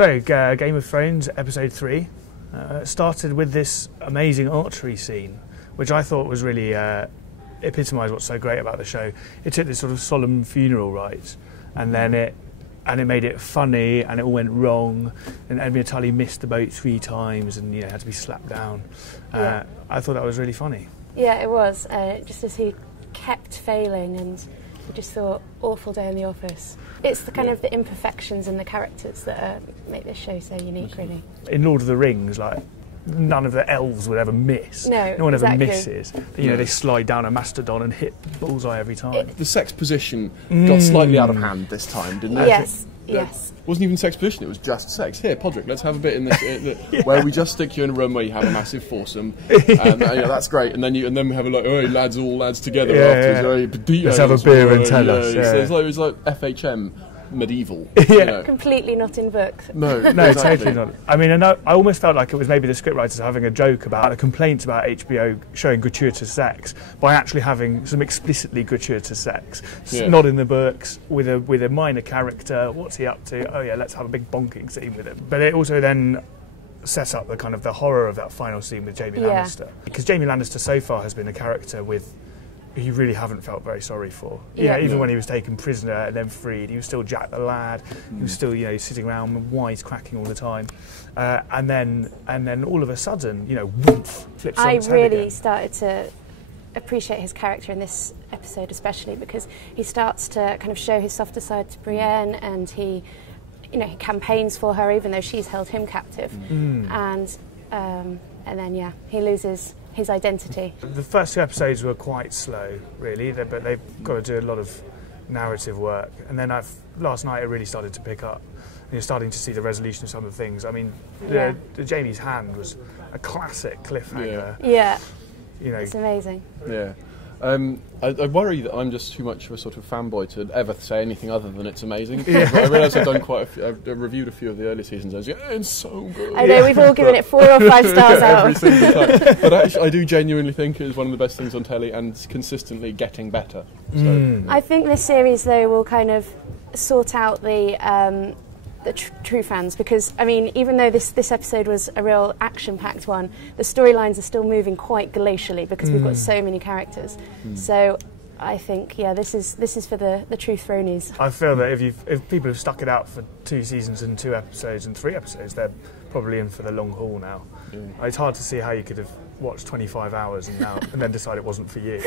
So, Game of Thrones, episode 3, started with this amazing archery scene, which I thought was really epitomised what's so great about the show. It took this sort of solemn funeral rite, and then it made it funny, and it all went wrong, and Edmund Tully missed the boat 3 times, and had to be slapped down. Yeah. I thought that was really funny. Yeah, it was. Just as he kept failing, and you just thought, awful day in the office. It's the kind of the imperfections in the characters that make this show so unique, really. In Lord of the Rings, like, none of the elves would ever miss. No one exactly. ever misses. They slide down a mastodon and hit bullseye every time. The sex position got slightly out of hand this time, didn't it? Yes, yes. It wasn't even sex position, it was just sex. Here, Podrick, let's have a bit in this, where we just stick you in a room where you have a massive foursome, and that's great. And then we have a like, oh, lads, all lads together afterwards. Let's have a beer and tell us. So it's like FHM medieval. Completely not in book. No, exactly. Totally not. I mean, I almost felt like it was maybe the scriptwriters having a joke about a complaint about HBO showing gratuitous sex by actually having some explicitly gratuitous sex. Not in the books, with a minor character. What's he up to? Oh yeah, let's have a big bonking scene with him. But it also then sets up the horror of that final scene with Jaime Lannister, because Jaime Lannister so far has been a character who you really haven't felt very sorry for. Even when he was taken prisoner and then freed, he was still Jack the Lad. He was still, sitting around wisecracking all the time. And then all of a sudden, woof, flips on his head again. I really started to appreciate his character in this episode, especially because he starts to kind of show his softer side to Brienne, and he campaigns for her even though she's held him captive. And then he loses his identity. The first 2 episodes were quite slow, really, but they've got to do a lot of narrative work. And then last night it really started to pick up. And you're starting to see the resolution of some of the things. I mean, the Jaime's hand was a classic cliffhanger. Yeah. It's amazing. Yeah. I worry that I'm just too much of a sort of fanboy to ever say anything other than it's amazing. I realise I've done I've reviewed a few of the early seasons. And it's so good. I know, we've all given it 4 or 5 stars out. Every single time. But actually, I do genuinely think it is one of the best things on telly, and consistently getting better. So. I think this series, though, will kind of sort out the true fans, because even though this episode was a real action-packed one, the storylines are still moving quite glacially because we've got so many characters. So I think this is for the true Thronies. I feel that if people have stuck it out for 2 seasons and 2 episodes and 3 episodes, they're probably in for the long haul now. It's hard to see how you could have watched 25 hours and then decide it wasn't for you.